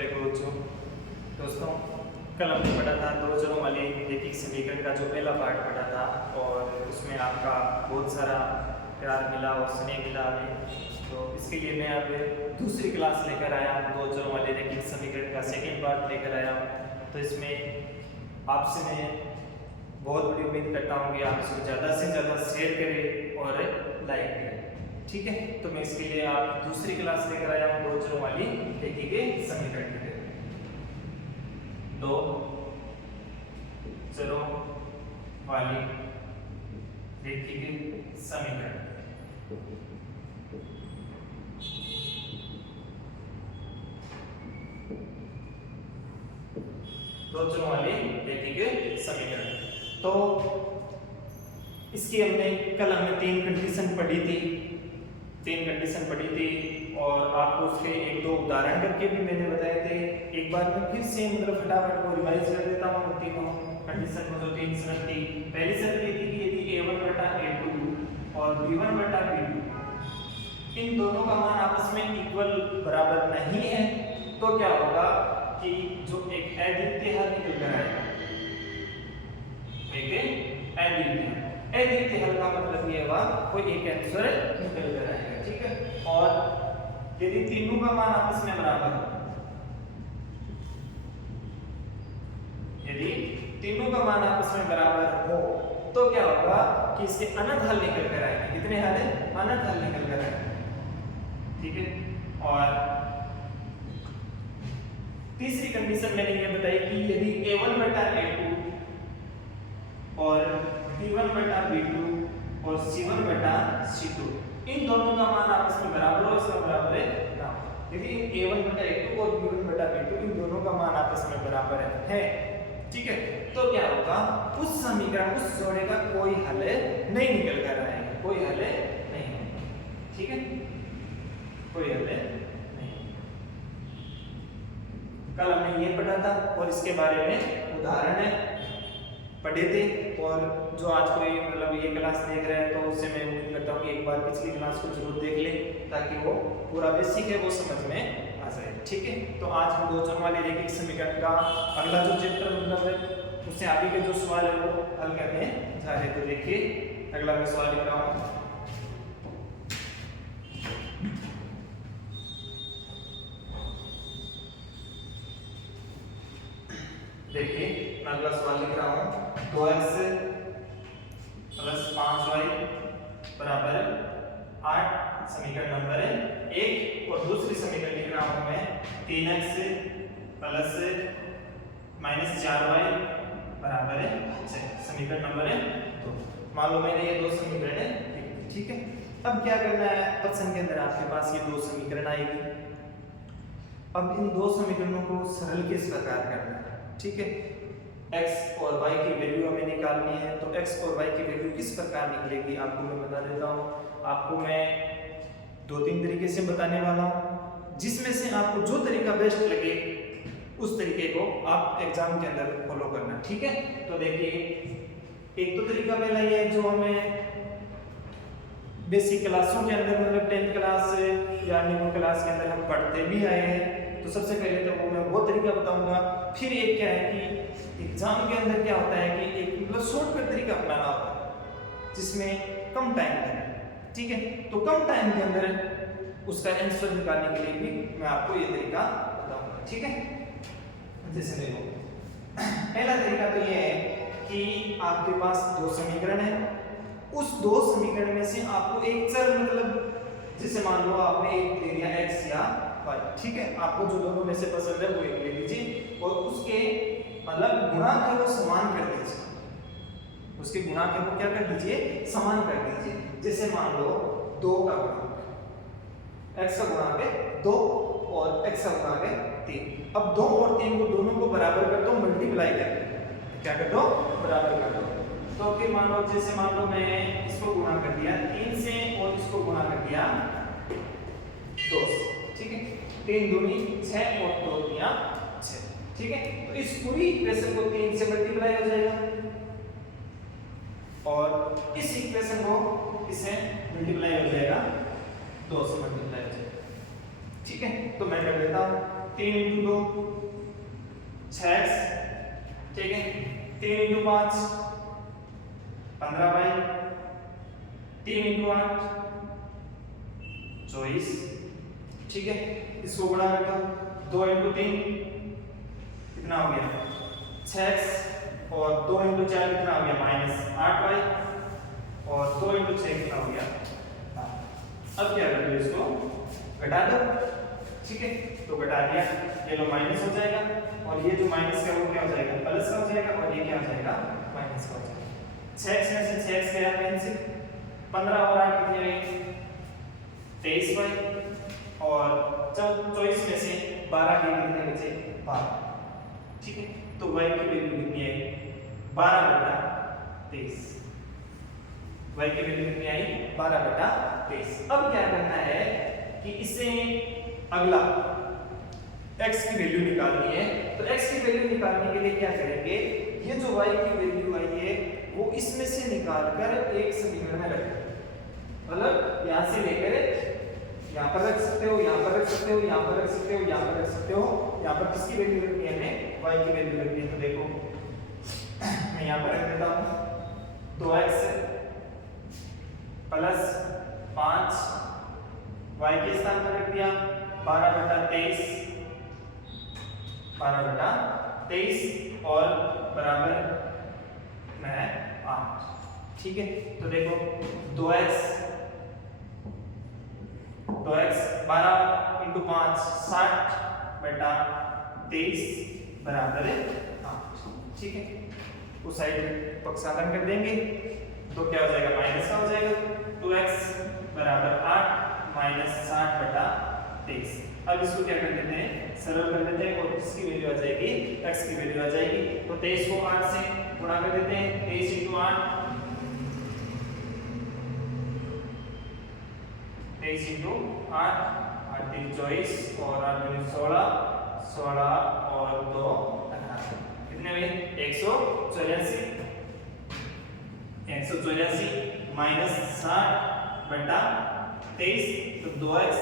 देखो दोस्तों, कल हमने पढ़ा था दो चरों वाले रैखिक समीकरण का जो पहला पार्ट पढ़ा था और उसमें आपका बहुत सारा प्यार मिला और स्नेह मिला हमें। तो इसके लिए मैं अब दूसरी क्लास लेकर आया हूँ, दो चरों वाले रैखिक समीकरण का सेकेंड पार्ट लेकर आया हूँ। तो इसमें आपसे मैं बहुत बड़ी उम्मीद करता हूँ कि आप इसको ज़्यादा से ज़्यादा शेयर करें और लाइक करें, ठीक है। तो मैं इसके लिए आप दूसरी क्लास लेकर आया हूँ, दो चरों वाली रैखिक समीकरण के लिए। दो चरों वाली रैखिक समीकरण। दो चरों वाली रैखिक समीकरण। तो इसकी हमने तीन कंडीशन पढ़ी थी और आपको उसके एक दो उदाहरण करके भी मैंने बताए थे। एक बार मैं फिर से फटाफट को रिवाइज कर देता हूँ तीनों कंडीशन में। जो तीन शर्त थी, पहली शर्त ये थी कि यदि a1 बटा a2 और b1 बटा b2 इन दोनों का मान आपस में इक्वल बराबर नहीं है तो क्या होगा कि जो एक अद्वितीय हल निकल कर आएगा। एक अद्वितीय हल का मतलब ये हुआ कोई एक आंसर निकल कर आएगा, ठीक है। और यदि तीनों का मान आपस में बराबर हो, यदि तीनों का मान आपस में बराबर हो तो क्या होगा कि इसके अनंत हल निकल कर आएंगे। कितने हल है? अनंत हल निकल कर आएंगे, ठीक है। और तीसरी कंडीशन मैंने ये बताई कि यदि a1 बटा a2 और b1 बटा b2 और c1 बटा c2 इन दोनों का मान आपस में बराबर हो, इसका बराबर है ना। यदि a1 बटा a2 और b1 बटा b2 इन दोनों का मान आपस में बराबर है, ठीक है, तो क्या होगा उस समीकरण, उस जोड़े का कोई हल नहीं निकल कर आएगा, कोई हल नहीं होगा, ठीक है, कोई हल नहीं। कल हमने ये पढ़ा था और इसके बारे में उदाहरण पढ़े थे। और जो आज कोई ये क्लास देख रहे हैं तो उससे मैं उम्मीद करता हूँ कि एक बार पिछली क्लास को जरूर देख ले ताकि वो पूरा बेसिक है वो समझ में आ जाए, ठीक है। तो आज हम दो चरों वाले रैखिक समीकरण का अगला जो चैप्टर है उससे आगे के जो सवाल है वो हल करने जा रहे हैं। तो देखिए अगला मैं सवाल लिख रहा हूँ। देखिए मैं अगला सवाल लिख रहा हूँ, 2x प्लस 5y बराबर 8 समीकरण नंबर 1 और दूसरी समीकरण लिख रहा हूँ मैं 3x प्लस माइनस 4y बराबर 6 समीकरण नंबर 2। मान लो मैंने ये दो समीकरण लिख दी, ठीक है। अब क्या करना है, प्रश्न के अंदर आपके पास ये दो समीकरण आएगी। अब इन दो समीकरणों को सरल किस प्रकार करना है, ठीक है। x और y की वैल्यू हमें निकालनी है, तो x और y की वैल्यू किस प्रकार निकलेगी आपको मैं बता देता हूँ। आपको मैं दो तीन तरीके से बताने वाला हूँ, जिसमें से आपको जो तरीका बेस्ट लगे उस तरीके को आप एग्जाम के अंदर फॉलो करना, ठीक है। तो देखिए एक तो तरीका पहला ये है जो हमें बेसिक क्लासों के अंदर 10th क्लास या 9th क्लास के अंदर हम पढ़ते भी आए हैं। तो सबसे पहले तो मैं वो तरीका बताऊंगा। फिर एक क्या है कि एग्जाम के अंदर क्या होता है कि एक शॉर्टकट तरीका अपनाना होता है जिसमें कम टाइम लगे, ठीक है। तो कम टाइम के अंदर उसका आंसर निकालने के लिए भी मैं आपको ये तरीका बताऊंगा, ठीक है। जैसे देखो पहला तरीका तो ये है कि आपके पास दो समीकरण है, उस दो समीकरण में से आपको एक चर जैसे मान लो आपने एक ले लिया x या y, ठीक है। आपको जो दोनों में से पसंद है वो एक ले लीजिए और उसके गुणांक है वो समान कर दीजिए। उसके गुणांक है वो क्या कर दीजिए, समान कर दीजिए। जैसे मान लो 2 का गुणांक, x का गुणांक है 2 और x का गुणांक है 3। अब 2 और 3 को दोनों को बराबर कर दो, मल्टीप्लाई कर दो, क्या कर दो, बराबर कर दो। तो फिर मान लो जैसे मान लो मैं इसको गुणा कर दिया 3 से और इसको गुणा कर दिया 2 से, ठीक है। 3 दूनी 6 और 2 दिया 6, ठीक है। तो इस पूरी इक्वेशन को 3 से मल्टीप्लाई हो जाएगा और इस इक्वेशन को इससे मल्टीप्लाई हो जाएगा 2 से मल्टीप्लाई हो जाएगा, ठीक है। तो मैं कर देता हूँ 3 इंटू 2 6x, ठीक है। 3 इंटू 5 15y, 3 इंटू 8 24, ठीक है। इसको गुणा कर दो, 2 इंटू 3 कितना हो गया 6x, और 2 इंटू 4 कितना हो गया -8y, और 2 इंटू 6 कितना हो गया 8। अब क्या कर दो, इसको घटा दो, ठीक है। तो घटा दिया, ये लो माइनस हो जाएगा, और ये जो माइनस का वो क्या हो जाएगा प्लस का हो जाएगा, और ये क्या हो जाएगा माइनस का हो जाएगा। 6x में से 6x गया कैंसिल, 15 और 8 कितने हुए 23y, और 24 में से 12 के कितने बचे 12, ठीक है। तो y की वैल्यू कितनी आई 12/23, y की वैल्यू कितनी आई 12/23। अब क्या करना है कि इससे अगला x की वैल्यू निकालनी है। तो x की वैल्यू निकालने के लिए क्या करेंगे, ये जो y की वैल्यू आई है वो इसमें से निकालकर एक समीकरण में रखें, मतलब यहां से लेकर यहां पर रख सकते हो, यहां पर रख सकते हो, यहां पर रख सकते हो, यहां पर रख सकते हो। यहां पर किसकी वैल्यू रखनी है हमें y की वैल्यू रखनी है। तो देखो मैं यहां पर रख देता हूं 2x प्लस 5 y के स्थान पर रख दिया 12/23, 12/23 और बराबर कितना है 8, ठीक है। तो देखो 2x 12 इंटू 5 60/23 बराबर है 8, ठीक है। उस साइड पक्षाघन कर देंगे तो क्या हो जाएगा माइनस का हो जाएगा, 2x बराबर 8 माइनस 60/23। अब इसको क्या कर देते हैं सरल कर देते हैं, और इसकी वैल्यू आ जाएगी x की वैल्यू आ जाएगी। तो 23 को 8 से गुणा कर देते हैं, 23 इंटू 8 23 इंटू 8 8 3 24 और 8 दूनी 16 16 और 2 18 कितने हुए 184 माइनस 60/23। तो 2x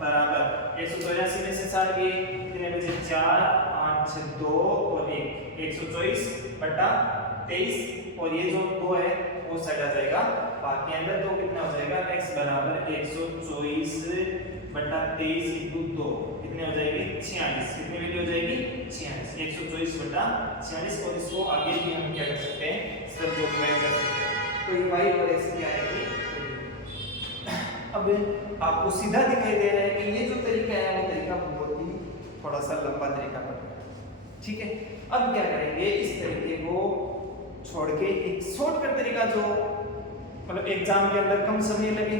बराबर 184 में से 60 गए कितने बचे 4 8 6 2 और 1 124/23, और ये जो 2 है वो साइड आ जाएगा बाकी अंदर। तो कितना हो जाएगा x बराबर 124/23 इंटू 2 कितने हो जाएगी 46, कितनी वैल्यू हो जाएगी 46, 124/46। और इसको आगे भी हम क्या कर सकते हैं सब जो डिवाइड कर सकते हैं। तो ये y और x क्या आएगी। अब आपको सीधा दिखाई दे रहा है कि ये जो तरीका है वो तरीका बहुत ही थोड़ा सा लंबा तरीका पड़ रहा है, ठीक है। अब क्या करेंगे, इस तरीके को छोड़ के एक शॉर्टकट तरीका जो मतलब एग्जाम के अंदर कम समय लगे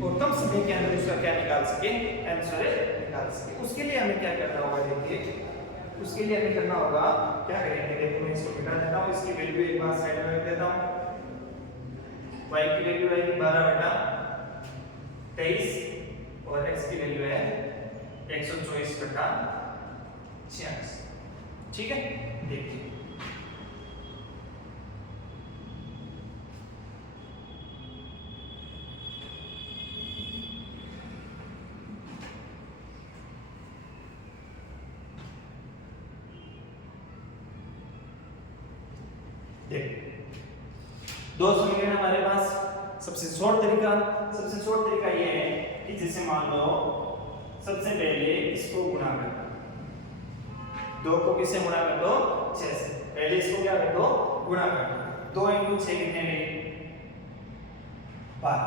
और कम समय के अंदर उसका क्या निकाल सके आंसर निकाल सके, उसके लिए हमें क्या करना होगा देखिए। उसके लिए हमें करना होगा क्या करेंगे, देखो मैं इसको मिटा देता हूं, इसकी वैल्यू एक बार साइड में रख देता हूं। y की वैल्यू आएगी 12/23 और x की वैल्यू है 124/46, ठीक है। देखिए दो समीकरण हमारे पास। सबसे शॉर्ट तरीका ये है कि जैसे मान लो सबसे पहले इसको गुणा कर दो, 2 को किससे गुणा कर दो 6 से। पहले इसको क्या कर दो गुणा कर दो, 2 इंटू 6 कितने हुए 12,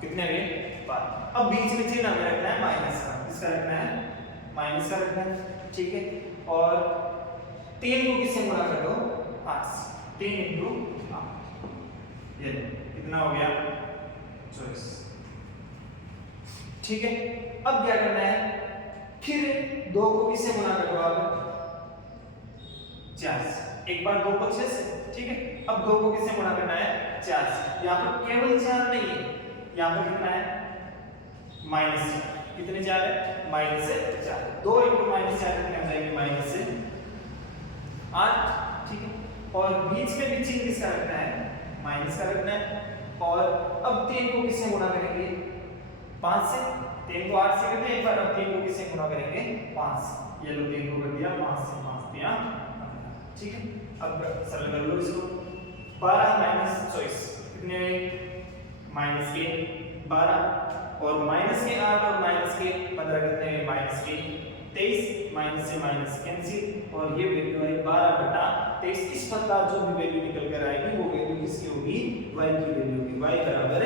कितने हुए 12। अब बीच में चिन्ह हमें रखना है माइनस का, किसका रखना है माइनस का रखना है, ठीक है। और 3 को किससे गुणा कर दो 8 से, 3 इंटू 8 ये कितना हो गया 24, ठीक है। अब क्या करना है, फिर 2 को किससे गुणा कर दो आप 4 से, एक बार 2 को 6 से, ठीक है। अब 2 को किससे गुणा करना है 4 से। यहाँ पर केवल 4 नहीं है, यहाँ पर कितना है -4, कितने 4 है -4, 2 इंटू -4 कितने हो जाएंगे -8, ठीक है। और बीच में भी चिन्ह किसका रखना है माइनस का रखना है। और अब 3 को किससे गुणा करेंगे 5 से, 3 को 8 से करते हैं एक बार, अब 3 को किससे गुणा करेंगे 5 से। ये लो 3 को कर दिया 5 से, 5 दिया, ठीक है। अब सरल कर लो इसको, 12 माइनस 24 कितने हुए माइनस के 12 और माइनस के 8 और माइनस के 15 कितने हुए माइनस के 23, माइनस से माइनस कैंसिल और ये वैल्यू आई 12/23। इस प्रकार जो भी वैल्यू निकल कर आएगी वो वैल्यू किसकी होगी y की वैल्यू होगी, y बराबर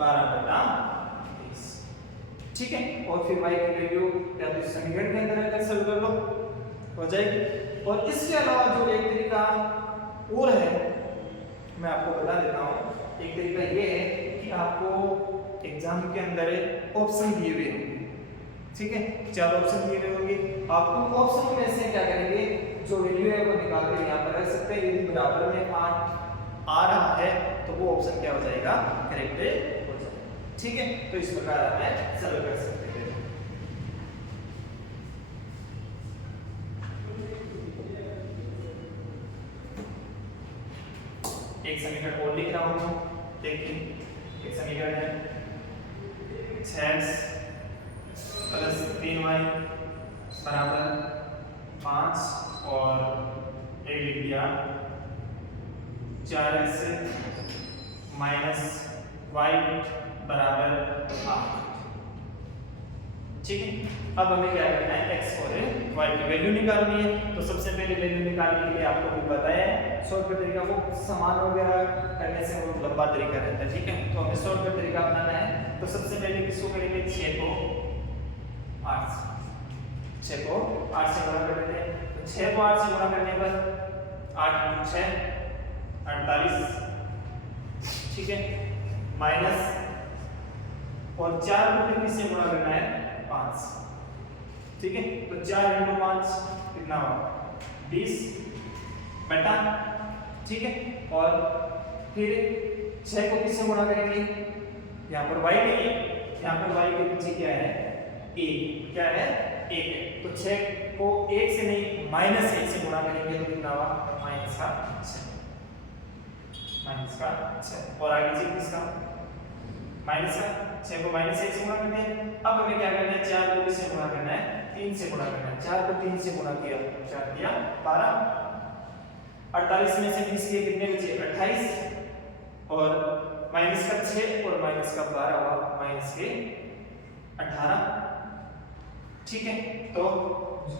12/23, ठीक है। और फिर y की वैल्यू या तो इस समीकरण के अंदर रखकर सॉल्व कर लो हो जाएगी। और इसके अलावा जो एक तरीका और है मैं आपको बता देता हूँ, एक तरीका ये है कि आपको एग्जाम के अंदर ऑप्शन दिए हुए होंगे, ठीक है, 4 ऑप्शन दिए हुए होंगे, आप उन ऑप्शन में से क्या करेंगे जो वैल्यू है वो निकाल कर यहाँ पर रख सकते हैं। यदि बराबर में 8 आ रहा है तो वो ऑप्शन क्या हो जाएगा करेक्ट हो जाएगा, ठीक है। तो इस प्रकार हमें सरल कर सकते हैं। एक समीकरण और लिख रहा हूं, देखिए एक समीकरण है 6x प्लस 3y बराबर 5 और एक लिख दिया 4x माइनस y बराबर 8, ठीक है। अब हमें क्या करना है x और y की वैल्यू निकालनी है। तो सबसे पहले वैल्यू निकालने के लिए आपको भी बताया है शॉर्टकट तरीका, वो समान वगैरह करने से वो लंबा तरीका रहता है, ठीक है। तो हमें शॉर्टकट तरीका अपनाना है। तो सबसे पहले किसको करेंगे 6 को 8 से गुणा कर देते हैं। तो 6 को 8 से गुणा करने पर 8 × 6 48, ठीक है, माइनस और 4 को फिर किससे गुणा करना है 5, ठीक है। तो 4 × 5 कितना होगा 20 बटा, ठीक है। और फिर 6 को किससे गुणा करेंगे, यहाँ पर y नहीं है, यहाँ पर y के पीछे क्या है 1, क्या है 1 है। तो 6 को 1 से नहीं -1 से गुणा करेंगे तो कितना होगा -6 और आगे जी किसका माइनस का 6 को -1 से गुणा करते हैं। अब हमें क्या करना है 4 को किससे गुणा करना है 3 से गुणा करना है। 4 को 3 से गुणा किया 4 दिया 12, 48 में से 20 के कितने बचे 28 और माइनस का 6 और माइनस का 12 हुआ माइनस के 18, ठीक है। तो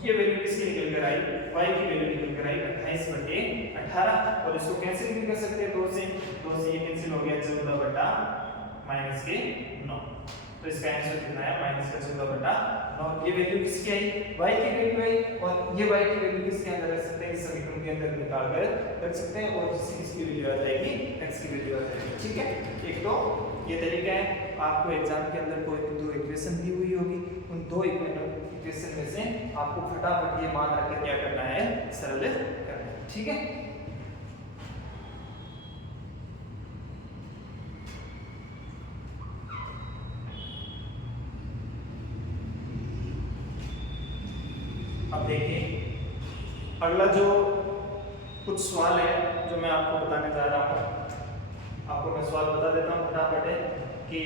ये वैल्यू किसकी निकल कर आई y की वैल्यू निकल कर आई 28/18 और इसको कैंसिल भी कर सकते हैं 2 से ये कैंसिल हो गया 14/-9। तो इसका आंसर कितना है -14/9। ये वैल्यू किसकी आई y की वैल्यू आई और ये y की वैल्यू किसके अंदर रख सकते हैं इस समीकरण के अंदर निकाल कर रख सकते हैं और इसकी वैल्यू आ जाएगी x की वैल्यू आ जाएगी, ठीक है। एक तो ये तरीका है। आपको एग्जाम के अंदर कोई भी 2 इक्वेशन दी हुई होगी, उन 2 इक्वेशन में से आपको फटाफट ये मान रख कर क्या करना है सरल करना है, ठीक है। अब देखिए अगला जो कुछ सवाल है जो मैं आपको बताने जा रहा हूँ, आपको मैं सवाल बता देता हूँ फटाफट है कि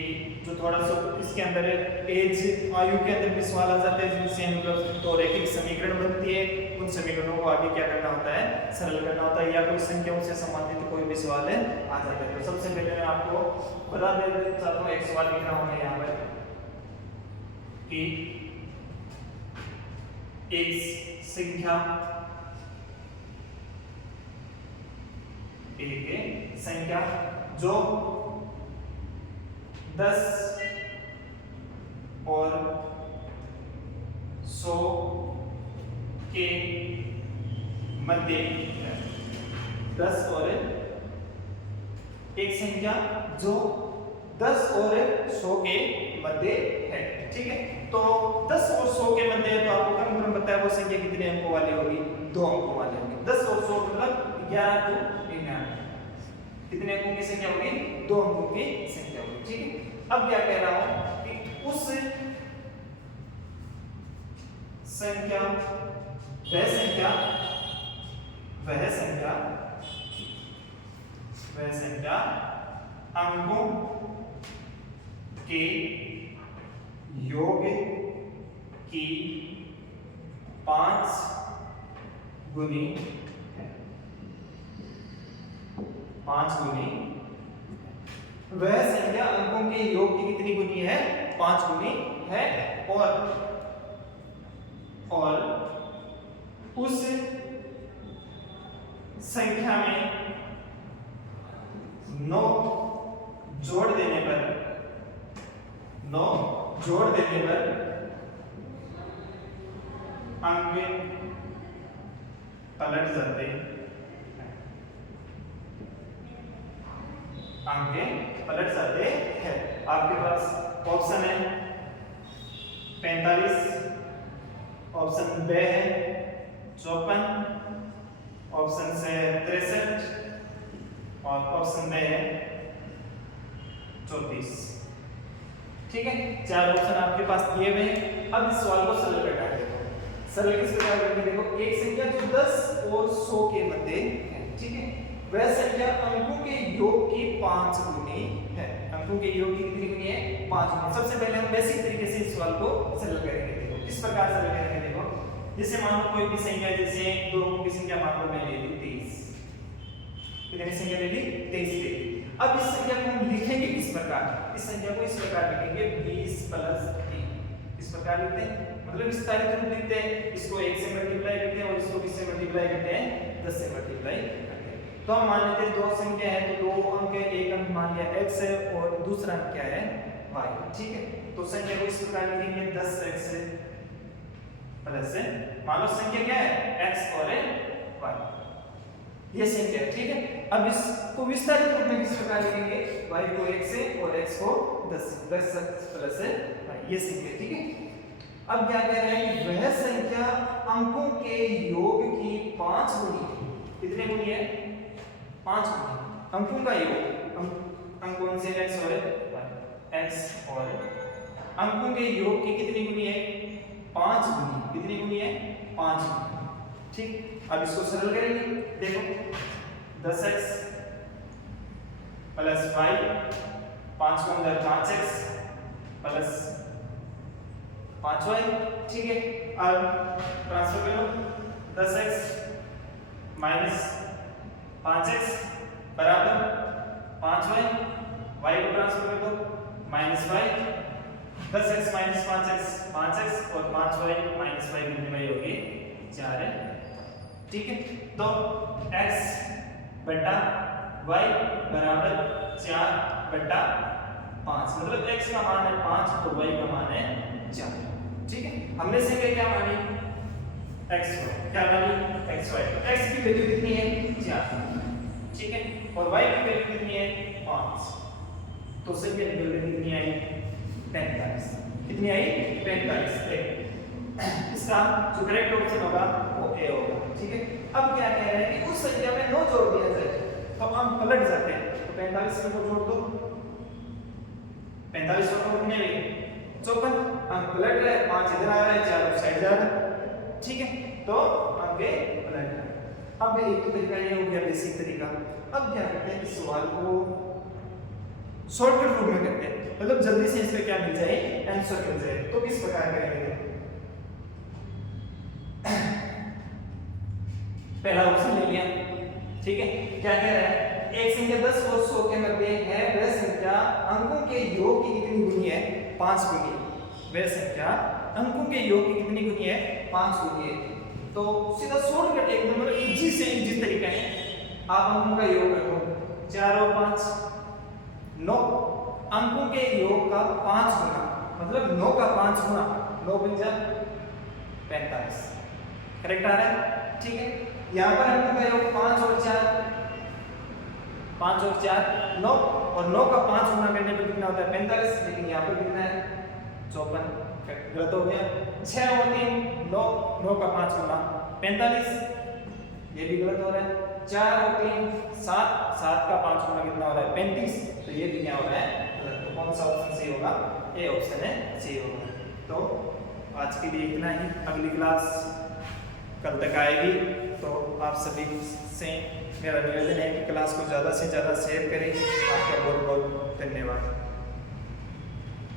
जो थोड़ा सा इसके अंदर एज आयु के अंदर भी सवाल आ जाते हैं जिनसे मतलब तो रैखिक समीकरण बनती है, उन समीकरणों को आगे क्या करना होता है सरल करना होता है या कोई संख्याओं से संबंधित कोई भी सवाल है आ जाता है। तो सबसे पहले मैं आपको बता देना चाहता हूँ, एक सवाल लिख रहा हूँ मैं यहाँ पर कि एक संख्या जो 10 और 100 के मध्य है। 10 और एक संख्या जो 10 और 100 के मध्य है, ठीक है। तो 10 और 100 के मध्य है तो आपको कन्फर्म पता है वो संख्या कितने अंकों वाली होगी 2 अंकों वाली होगी। 10 और 100 मतलब 11 to 99 कितने अंकों की संख्या होगी 2 अंकों की संख्या होगी, ठीक है। अब क्या कह रहा हूं कि उस संख्या वह संख्या अंकों के योग की 5 गुनी है। 5 गुनी वह संख्या अंकों के योग की कितनी गुनी है? 5 गुनी है। और उस संख्या में 9 जोड़ देने पर अंक पलट जाते हैं। आपके पास ऑप्शन है 45, ऑप्शन बी है 54, ऑप्शन से 63 और ऑप्शन में है 34। ठीक है, 4 ऑप्शन आपके पास दिए हुए हैं। अब इस सवाल को सरल करना है। सरल किस प्रकार करके देखो, एक संख्या जो 10 और 100 के मध्य है, ठीक है, वह संख्या अंकों के योग की 5 गुनी है। अंकों के योग की कितनी गुनी है? 5 गुनी। सबसे पहले हम बेसिक तरीके से इस सवाल को सरल करेंगे। देखो किस प्रकार सरल करेंगे। देखो जैसे मान लो कोई भी संख्या, जैसे 2 अंकों की संख्या मान लो मैं ले ली 23। कितनी संख्या ले ली? 23 ले ली। अब इस संख्या को हम लिखेंगे किस प्रकार? इस संख्या को इस प्रकार लिखेंगे 20 + 3। इस प्रकार लिखते हैं, मतलब विस्तारित रूप लिखते हैं। इसको 1 से मल्टीप्लाई करते हैं और इसको किससे मल्टीप्लाई करते हैं? 10 से मल्टीप्लाई करते हैं। तो हम मान लेते हैं 2 संख्या है तो 2 अंक है, एक अंक मान लिया x है और दूसरा अंक क्या है? y। ठीक है, तो संख्या को इस प्रकार लिखेंगे 10x प्लस मान लो संख्या क्या है? x और y, ये संख्या। ठीक है, अब इसको विस्तारित रूप में किस प्रकार लिखेंगे? y को 1 से और x को 10 से, 10x प्लस y, ये संख्या। ठीक है, अब क्या कह रहे हैं कि वह संख्या अंकों के योग की 5 गुनी है। कितने गुनी है? 5 गुनी। अंकों का योग, अंक कौन से? x और y, x और अंकों के योग की कितनी गुनी है? 5 गुनी। कितनी गुनी है? 5 गुनी। ठीक, अब इसको सरल करेंगे। देखो 10x प्लस y, 5 को अंदर 5x प्लस 5y। ठीक है, अब ट्रांसफर करो 10x माइनस 5x बराबर 5y। y को ट्रांसफर कर दो -y। 10x minus 5x 5x और 5y माइनस y कितनी y होगी? 4 है। ठीक है, तो x बटा y बराबर 4/5, मतलब x का मान है 5 तो y का मान है 4। ठीक है, हमने से क्या मानी? xy। क्या मानी? xy। तो x की वैल्यू कितनी है? 4। ठीक है, और y की वैल्यू कितनी है? 5। तो संख्या निकल के कितनी आई? 45। कितनी आई? 45। इसका जो करेक्ट ऑप्शन होगा वो ए होगा। ठीक है, अब क्या कह रहे हैं कि उस संख्या में 9 जोड़ दिया जाए तो हम पलट जाते हैं। तो 45 में को जोड़ दो, 45 और कितने हुए? 54। अंक पलट रहे, 5 इधर आ रहा है, 4 उस साइड जा रहा है। ठीक है, तो अंक पलट रहे। अब एक तरीका ये हो गया बेसिक तरीका। अब क्या करते हैं, इस सवाल को शॉर्टकट रूप में करते हैं, मतलब जल्दी से इसमें क्या मिल जाए? आंसर मिल जाए। तो किस प्रकार करेंगे? पहला ऑप्शन ले लिया। ठीक है, क्या कह रहा है? एक संख्या 10 और 100 के मध्य है, वह संख्या अंकों के योग की कितनी गुनी है? 5 गुनी। वह संख्या अंकों के योग की कितनी गुनी है? 5 गुनी है। तो सीधा शॉर्टकट एकदम इजी से इजी तरीका है। आप अंकों का योग कर दो, 4 और 5 9। अंकों के योग का 5 गुना, मतलब 9 का 5 गुना, 9 × 45। करेक्ट आ रहा है? ठीक है, यहाँ पर अंकों का योग 5 और 4, 5 और 4 9, और 9 का 5 गुना करने पर कितना होता है? 45। लेकिन यहाँ पर कितना है? 54। गलत हो गया। 6 और 3 9, 9 का 5 गुना 45, ये भी गलत हो रहा है। 4 और 3 7, 7 का 5 गुना कितना हो रहा है? 35, तो ये भी क्या हो रहा है? गलत। तो कौन सा ऑप्शन सही होगा? ए ऑप्शन है सही होगा। तो आज के लिए इतना ही। अगली क्लास कल तक आएगी, तो आप सभी से मेरा निवेदन है कि क्लास को ज़्यादा से ज़्यादा शेयर करें। आपका बहुत बहुत धन्यवाद।